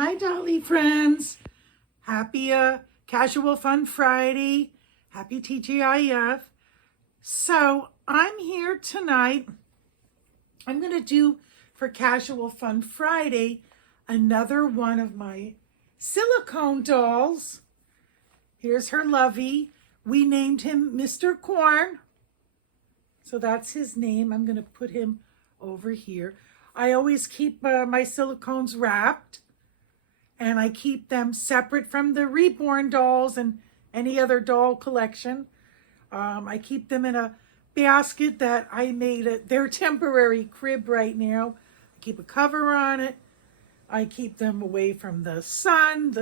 Hi, Dolly friends. Happy Casual Fun Friday. Happy TGIF. So I'm here tonight. I'm going to do for Casual Fun Friday another one of my silicone dolls. Here's her lovey. We named him Mr. Corn. So that's his name. I'm going to put him over here. I always keep my silicones wrapped. And I keep them separate from the Reborn dolls and any other doll collection. I keep them in a basket that I made their temporary crib right now. I keep a cover on it. I keep them away from the sun,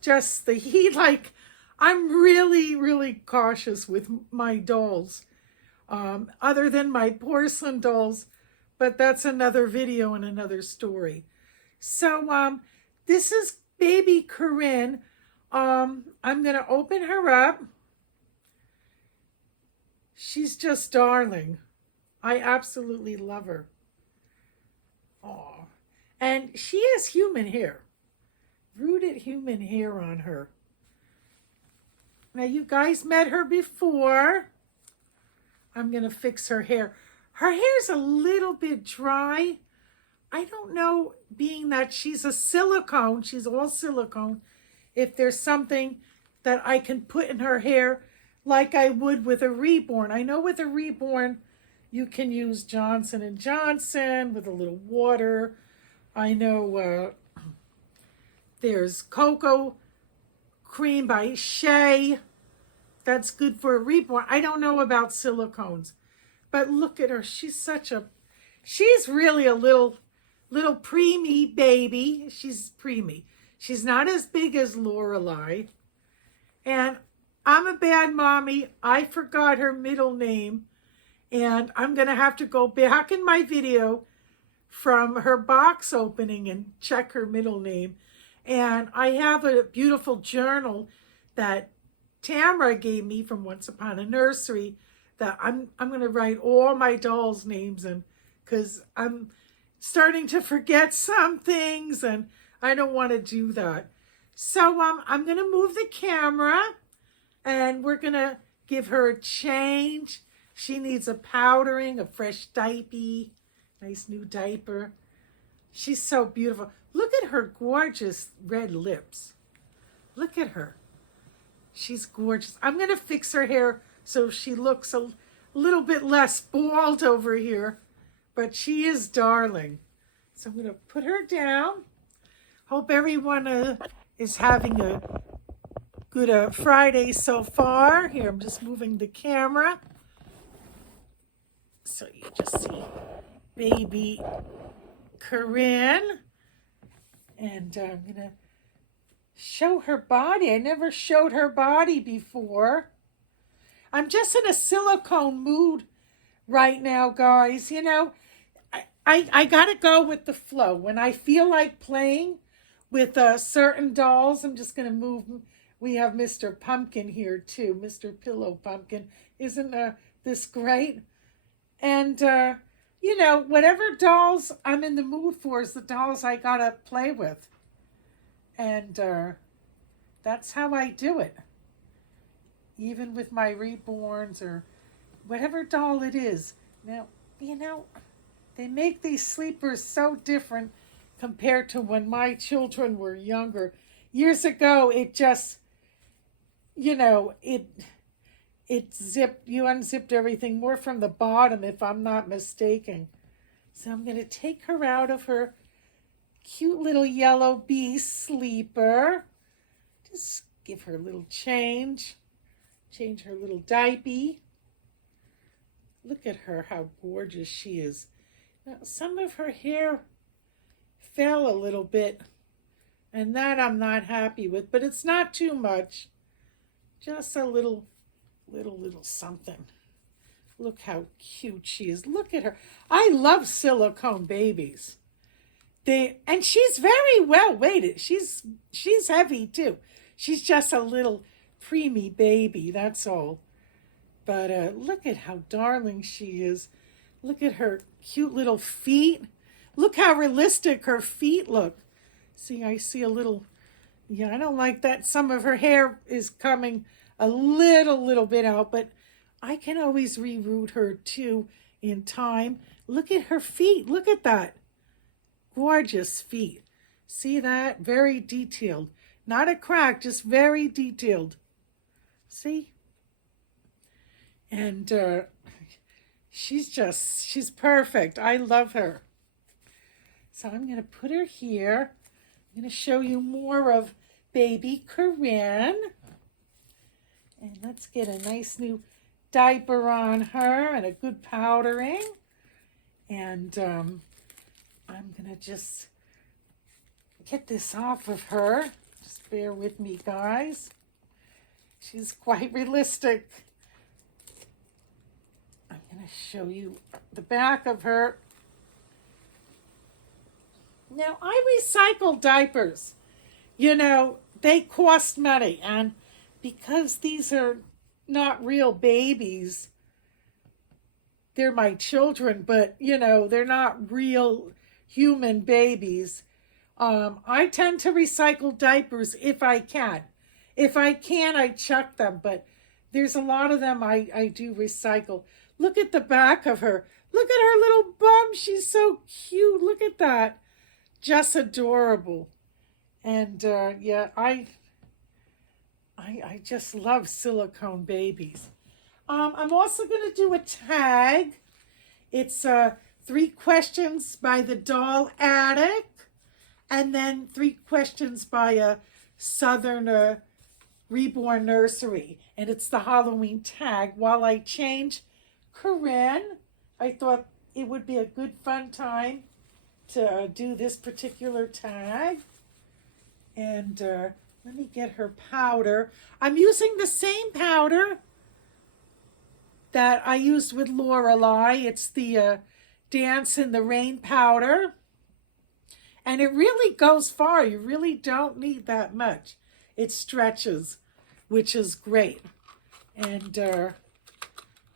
just the heat. Like, I'm really cautious with my dolls, other than my porcelain dolls, but that's another video and another story. So, this is baby Karin. I'm going to open her up. She's just darling. I absolutely love her. Aw. And she has human hair. Rooted human hair on her. Now, you guys met her before. I'm going to fix her hair. Her hair's a little bit dry. I don't know, being that she's a silicone, she's all silicone, if there's something that I can put in her hair like I would with a Reborn. I know with a Reborn, you can use Johnson & Johnson with a little water. I know there's Cocoa Cream by Shea. That's good for a Reborn. I don't know about silicones. But look at her. She's really a little preemie baby. She's preemie. She's not as big as Lorelei. And I'm a bad mommy. I forgot her middle name. And I'm going to have to go back in my video from her box opening and check her middle name. And I have a beautiful journal that Tamara gave me from Once Upon a Nursery that I'm going to write all my dolls' names in, because I'm starting to forget some things and I don't want to do that. So I'm going to move the camera and we're going to give her a change. She needs a powdering, a fresh diaper, nice new diaper. She's so beautiful. Look at her gorgeous red lips. Look at her. She's gorgeous. I'm going to fix her hair so she looks a little bit less bald over here. But she is darling. So I'm going to put her down. Hope everyone is having a good Friday so far. Here, I'm just moving the camera. So you just see baby Karin. And I'm going to show her body. I never showed her body before. I'm just in a silicone mood right now, guys. You know, I gotta go with the flow. When I feel like playing with certain dolls, I'm just gonna move. We have Mr. Pumpkin here too, Mr. Pillow Pumpkin. Isn't this great? And you know, whatever dolls I'm in the mood for is the dolls I gotta play with. And that's how I do it. Even with my Reborns or whatever doll it is. Now, you know, they make these sleepers so different compared to when my children were younger. Years ago, it just, you know, it zipped, you unzipped everything more from the bottom, if I'm not mistaken. So I'm going to take her out of her cute little yellow bee sleeper. Just give her a little change. Change her little diaper. Look at her, how gorgeous she is. Now, some of her hair fell a little bit, and that I'm not happy with, but it's not too much. Just a little something. Look how cute she is. Look at her. I love silicone babies. And she's very well weighted. She's heavy too. She's just a little preemie baby, that's all. But look at how darling she is. Look at her cute little feet. Look how realistic her feet look. See, I see a little, yeah, I don't like that. Some of her hair is coming a little bit out, but I can always reroot her too in time. Look at her feet. Look at that. Gorgeous feet. See that? Very detailed. Not a crack, just very detailed. See? And she's perfect. I love her. So I'm going to put her here. I'm going to show you more of baby Karin. And let's get a nice new diaper on her and a good powdering. And I'm going to just get this off of her. Just bear with me, guys. She's quite realistic. I'm going to show you the back of her. Now, I recycle diapers. You know, they cost money. And because these are not real babies, they're my children, but, you know, they're not real human babies. I tend to recycle diapers if I can. If I can, I chuck them, but there's a lot of them I do recycle. Look at the back of her. Look at her little bum. She's so cute. Look at that. Just adorable. And yeah, I just love silicone babies. I'm also going to do a tag. It's 3 questions by the doll Atic, and then 3 questions by a Southern Reborn Nursery. And it's the Halloween tag. While I change Karin, I thought it would be a good fun time to do this particular tag. And let me get her powder. I'm using the same powder that I used with Lorelei. It's the Dance in the Rain powder. And it really goes far. You really don't need that much. It stretches, which is great. And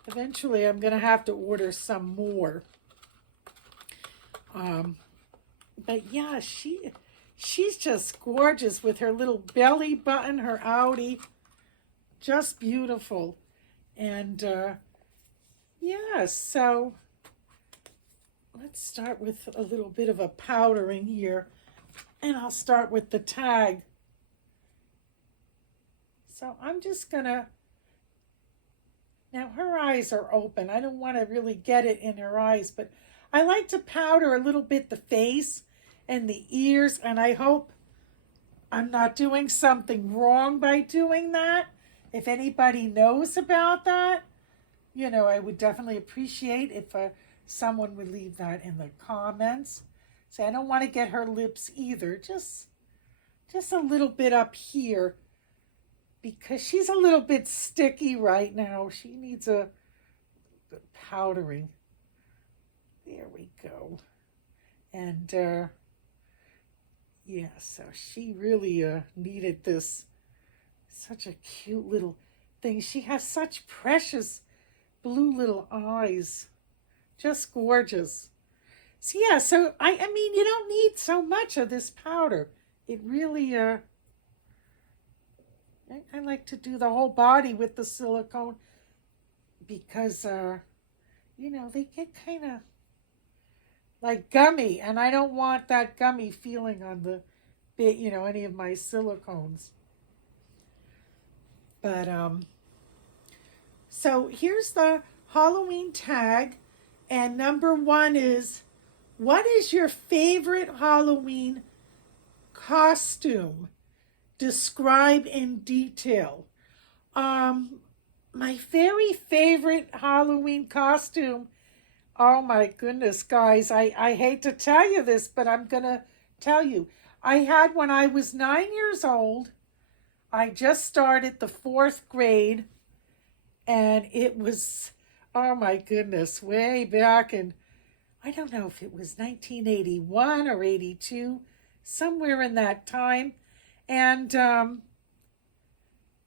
eventually I'm going to have to order some more. But yeah, she's just gorgeous with her little belly button, her outie. Just beautiful. And yeah, so let's start with a little bit of a powdering here. And I'll start with the tag. So I'm just gonna, now her eyes are open. I don't want to really get it in her eyes, but I like to powder a little bit the face and the ears, and I hope I'm not doing something wrong by doing that. If anybody knows about that, you know, I would definitely appreciate if someone would leave that in the comments. So I don't want to get her lips either, just a little bit up here, because she's a little bit sticky right now. She needs a good powdering. There we go. And yeah, so she really needed this. Such a cute little thing. She has such precious blue little eyes. Just gorgeous. So yeah, so I mean, you don't need so much of this powder. It really, I like to do the whole body with the silicone because, you know, they get kind of like gummy, and I don't want that gummy feeling on the bit, you know, any of my silicones. But so here's the Halloween tag, and number 1 is, what is your favorite Halloween costume? Describe in detail. My very favorite Halloween costume, oh my goodness, guys, I hate to tell you this, but I'm going to tell you. I had, when I was 9 years old, I just started the 4th grade, and it was, oh my goodness, way back in, I don't know if it was 1981 or 82, somewhere in that time. And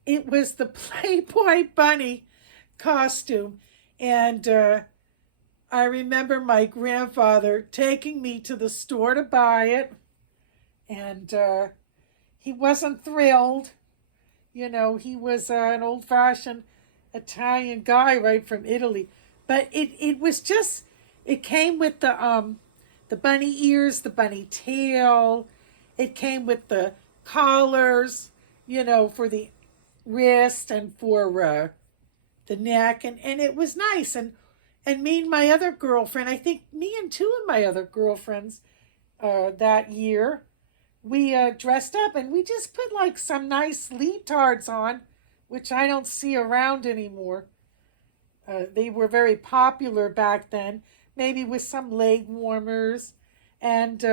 it was the Playboy Bunny costume. And I remember my grandfather taking me to the store to buy it. And he wasn't thrilled. You know, he was an old-fashioned Italian guy right from Italy. But it was just, it came with the bunny ears, the bunny tail. It came with the collars, you know, for the wrist and for the neck. And it was nice. And me and my other girlfriend, I think me and two of my other girlfriends that year, we dressed up and we just put like some nice leotards on, which I don't see around anymore. They were very popular back then, maybe with some leg warmers. And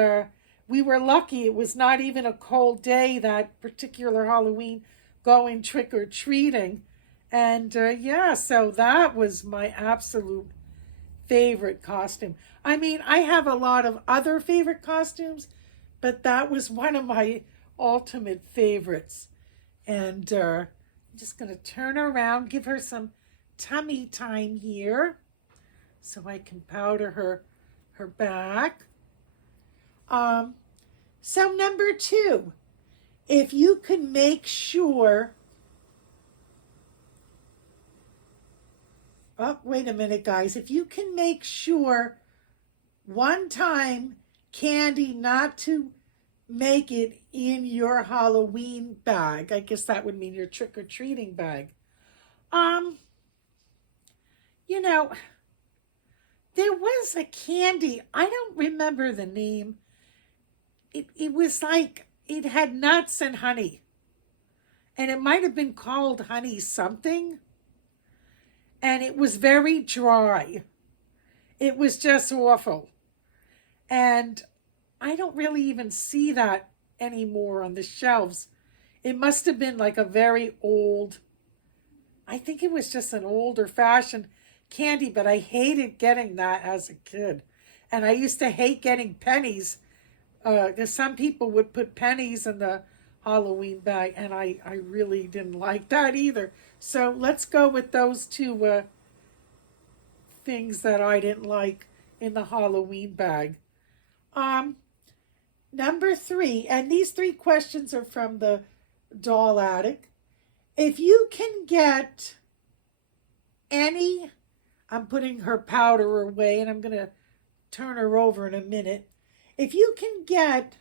we were lucky it was not even a cold day that particular Halloween going trick-or-treating. And yeah, so that was my absolute favorite costume. I mean, I have a lot of other favorite costumes, but that was one of my ultimate favorites. And I'm just going to turn her around, give her some tummy time here so I can powder her back. So number 2, if you can make sure, oh, wait a minute, guys. If you can make sure one time candy not to make it in your Halloween bag, I guess that would mean your trick-or-treating bag. You know, there was a candy, I don't remember the name. It was like, it had nuts and honey. And it might have been called honey something. And it was very dry. It was just awful. And I don't really even see that anymore on the shelves. It must have been like a very old, I think it was just an older fashioned candy, but I hated getting that as a kid. And I used to hate getting pennies, because some people would put pennies in the Halloween bag, and I really didn't like that either. So let's go with those two things that I didn't like in the Halloween bag. Number 3, and these 3 questions are from the doll attic. If you can get any, I'm putting her powder away and I'm going to turn her over in a minute. If you can get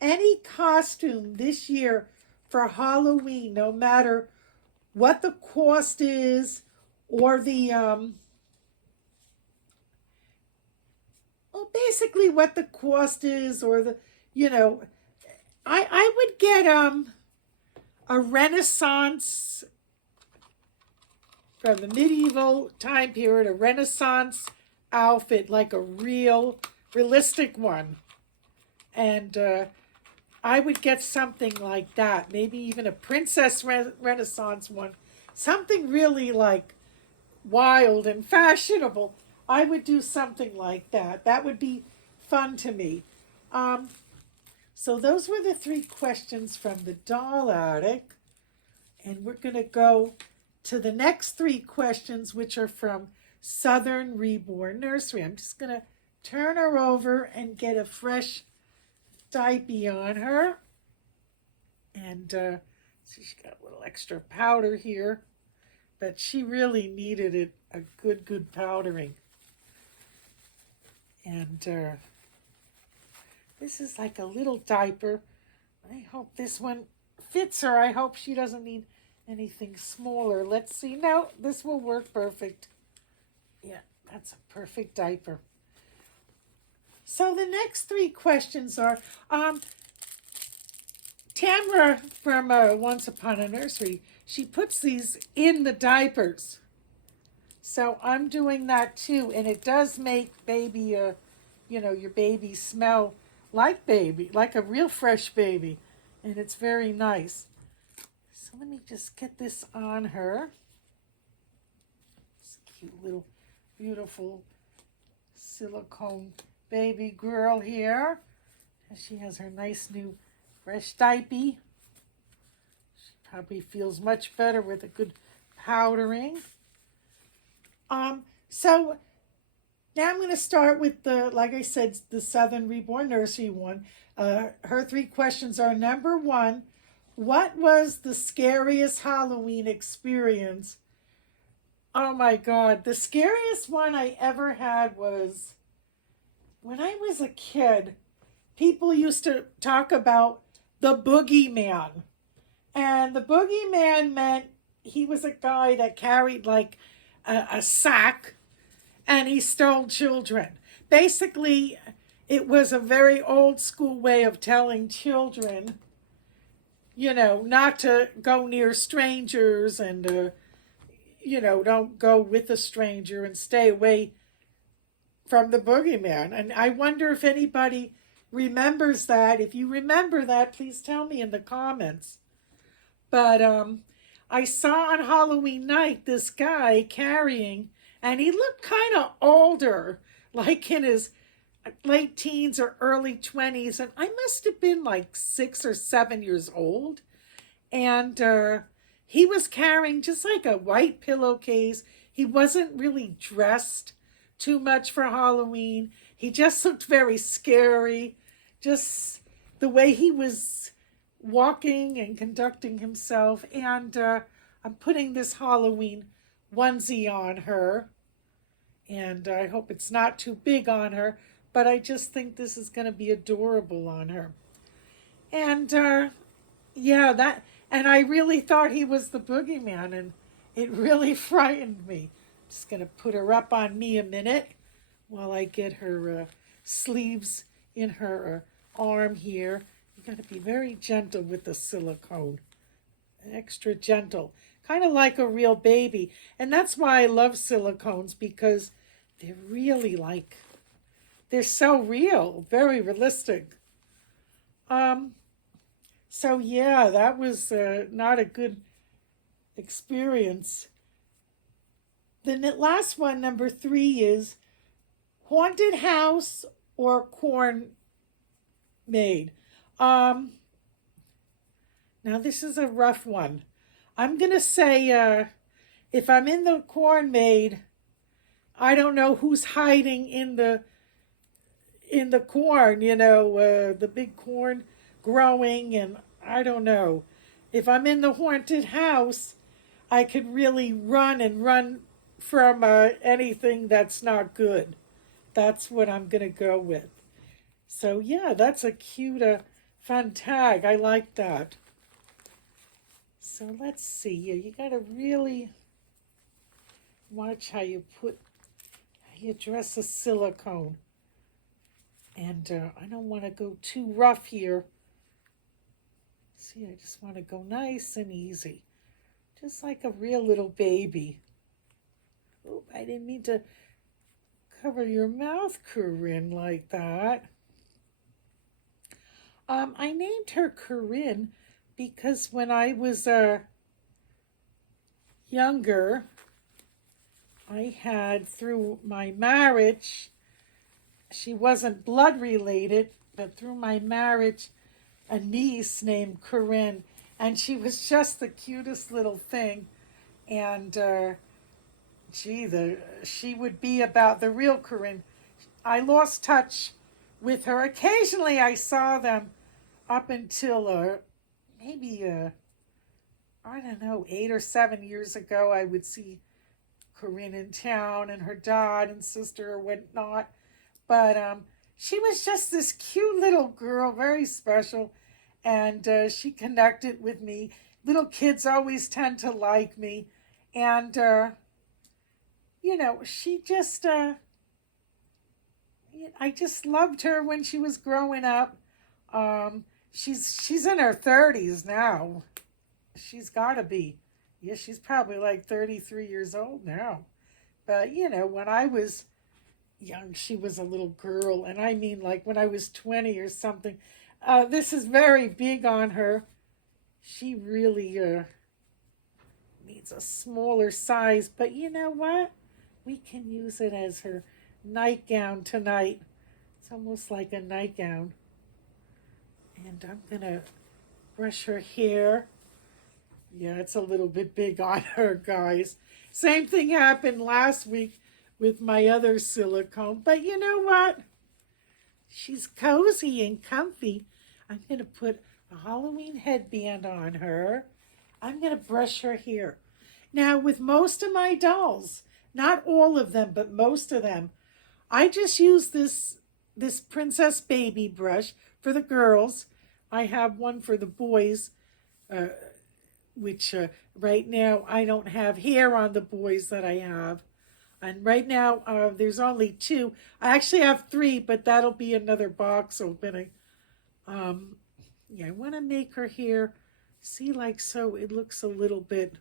any costume this year for Halloween, no matter what the cost is or the, well, basically what the cost is or the, you know, I would get a Renaissance, from the medieval time period, a Renaissance outfit, like a real realistic one. And I would get something like that, maybe even a princess Renaissance one, something really like wild and fashionable. I would do something like that. That would be fun to me. So those were the 3 questions from the doll attic. And we're going to go to the next 3 questions, which are from Southern Reborn Nursery. I'm just going to turn her over and get a fresh diaper on her. And so she's got a little extra powder here, but she really needed it, a good powdering. And this is like a little diaper. I hope this one fits her. I hope she doesn't need anything smaller. Let's see. No, this will work perfect. Yeah, that's a perfect diaper. So the next 3 questions are, Tamara from Once Upon a Nursery, she puts these in the diapers. So I'm doing that too, and it does make baby, you know, your baby smell like baby, like a real fresh baby, and it's very nice. So let me just get this on her. This cute little, beautiful Sliicone baby girl here. And she has her nice new fresh diaper. She probably feels much better with a good powdering. So Now I'm going to start with the, like I said, the Southern Reborn Nursery one. Her three questions are: number one, what was the scariest Halloween experience? Oh my God, the scariest one I ever had was when I was a kid. People used to talk about the boogeyman. And the boogeyman meant he was a guy that carried like a sack and he stole children. Basically, it was a very old school way of telling children, not to go near strangers and, don't go with a stranger and stay away from the boogeyman. And I wonder if anybody remembers that. If you remember that, please tell me in the comments. But I saw on Halloween night this guy carrying, and he looked kind of older, like in his late teens or early 20s. And I must have been like 6 or 7 years old. And he was carrying just like a white pillowcase. He wasn't really dressed too much for Halloween. He just looked very scary. Just the way he was walking and conducting himself. And I'm putting this Halloween onesie on her. And I hope it's not too big on her. But I just think this is going to be adorable on her. And and I really thought he was the boogeyman. And it really frightened me. I'm just going to put her up on me a minute while I get her sleeves in her arm here. You got to be very gentle with the silicone. Extra gentle. Kind of like a real baby. And that's why I love silicones, because they're really they're so real. Very realistic. So yeah, that was not a good experience. The last one, number 3, is haunted house or corn maid. Now this is a rough one. I'm going to say if I'm in the corn maid, I don't know who's hiding in the corn, the big corn growing, and I don't know. If I'm in the haunted house, I could really run from anything that's not good. That's what I'm going to go with. So yeah, that's a cute, fun tag. I like that. So let's see here. You got to really watch how you dress a silicone. And I don't want to go too rough here. See, I just want to go nice and easy. Just like a real little baby. Oop, I didn't mean to cover your mouth, Karin, like that. I named her Karin because when I was younger, I had, through my marriage, she wasn't blood related, but through my marriage, a niece named Karin, and she was just the cutest little thing. And she would be about the real Karin. I lost touch with her. Occasionally I saw them up until maybe, I don't know, 8 or 7 years ago. I would see Karin in town and her dad and sister or whatnot. But she was just this cute little girl, very special. And she connected with me. Little kids always tend to like me. And, she just, I just loved her when she was growing up. She's in her 30s now. She's got to be. Yeah, she's probably like 33 years old now. But, when I was young, she was a little girl. And I mean, like when I was 20 or something. This is very big on her. She really needs a smaller size. But you know what? We can use it as her nightgown tonight. It's almost like a nightgown. And I'm going to brush her hair. Yeah, it's a little bit big on her, guys. Same thing happened last week with my other silicone. But you know what? She's cozy and comfy. I'm going to put a Halloween headband on her. I'm going to brush her hair. Now, with most of my dolls, not all of them, but most of them, I just use this Princess Baby brush for the girls. I have one for the boys, which right now I don't have hair on the boys that I have. And right now there's only 2. I actually have 3, but that'll be another box opening. Yeah, I want to make her hair, see, like so it looks a little bit,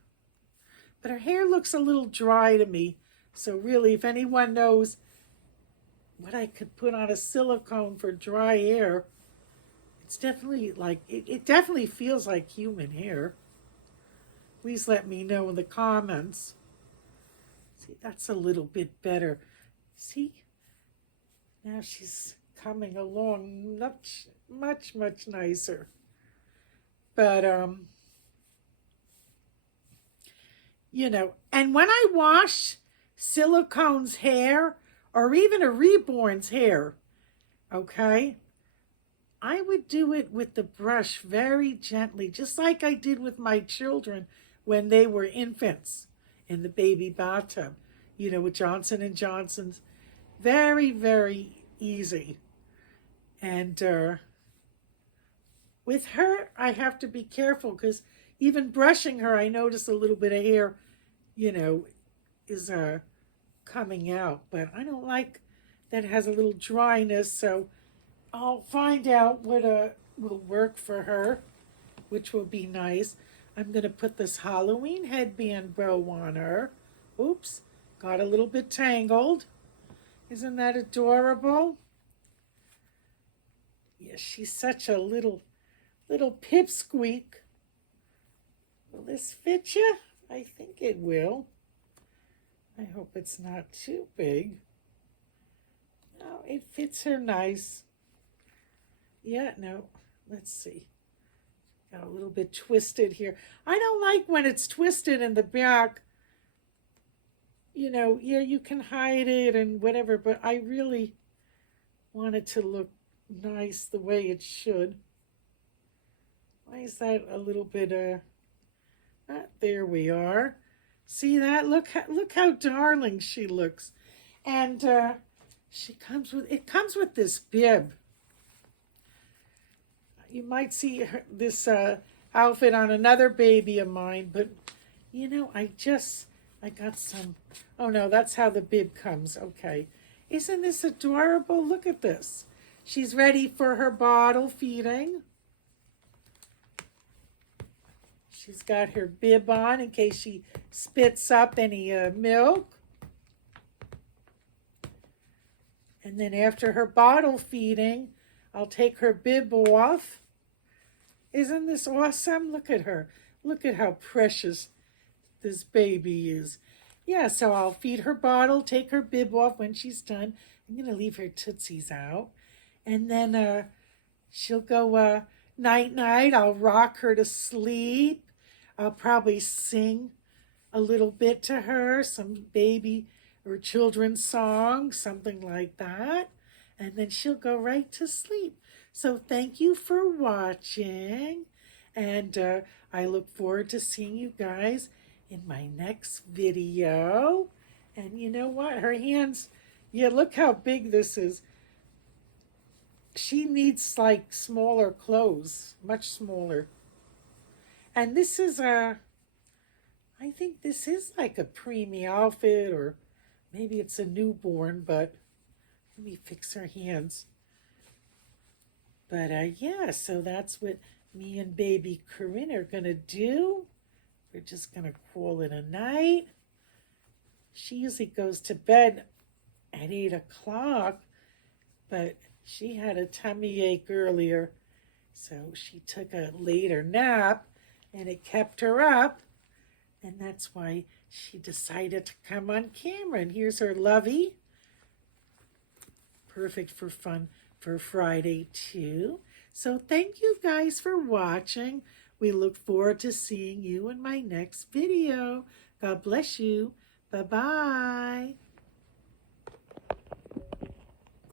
but her hair looks a little dry to me. So really, if anyone knows what I could put on a silicone for dry hair, it's definitely like, it definitely feels like human hair. Please let me know in the comments. See, that's a little bit better. See, now she's coming along much nicer. But you know, and when I wash Silicone's hair, or even a Reborn's hair, okay, I would do it with the brush very gently, just like I did with my children when they were infants in the baby bathtub, you know, with Johnson & Johnson's. Very easy. And with her, I have to be careful because even brushing her, I notice a little bit of hair, you know, is coming out. But I don't like that it has a little dryness, so I'll find out what will work for her, which will be nice. I'm going to put this Halloween headband bow on her. Oops, got a little bit tangled. Isn't that adorable? Yes, she's such a little pipsqueak. Will this fit you? I think it will. I hope it's not too big. No, it fits her nice. Yeah, no, let's see. Got a little bit twisted here. I don't like when it's twisted in the back. You know, yeah, you can hide it and whatever, but I really want it to look nice the way it should. Why is that a little bit, there we are. See that? Look how darling she looks. And it comes with this bib. You might see this outfit on another baby of mine, but you know, I got some, oh no, that's how the bib comes. Okay. Isn't this adorable? Look at this. She's ready for her bottle feeding. She's got her bib on in case she spits up any milk. And then after her bottle feeding, I'll take her bib off. Isn't this awesome? Look at her. Look at how precious this baby is. Yeah, so I'll feed her bottle, take her bib off when she's done. I'm going to leave her tootsies out. And then she'll go night-night. I'll rock her to sleep. I'll probably sing a little bit to her, some baby or children's song, something like that. And then she'll go right to sleep. So thank you for watching. And I look forward to seeing you guys in my next video. And you know what? Her hands, yeah, look how big this is. She needs like smaller clothes, much smaller. And this is I think this is like a preemie outfit, or maybe it's a newborn, but let me fix her hands. But yeah, so that's what me and baby Karin are going to do. We're just going to call it a night. She usually goes to bed at 8 o'clock, but she had a tummy ache earlier, so she took a later nap, and it kept her up, and that's why she decided to come on camera. And here's her lovey. Perfect for fun for Friday too. So thank you guys for watching. We look forward to seeing you in my next video. God bless you. Bye-bye.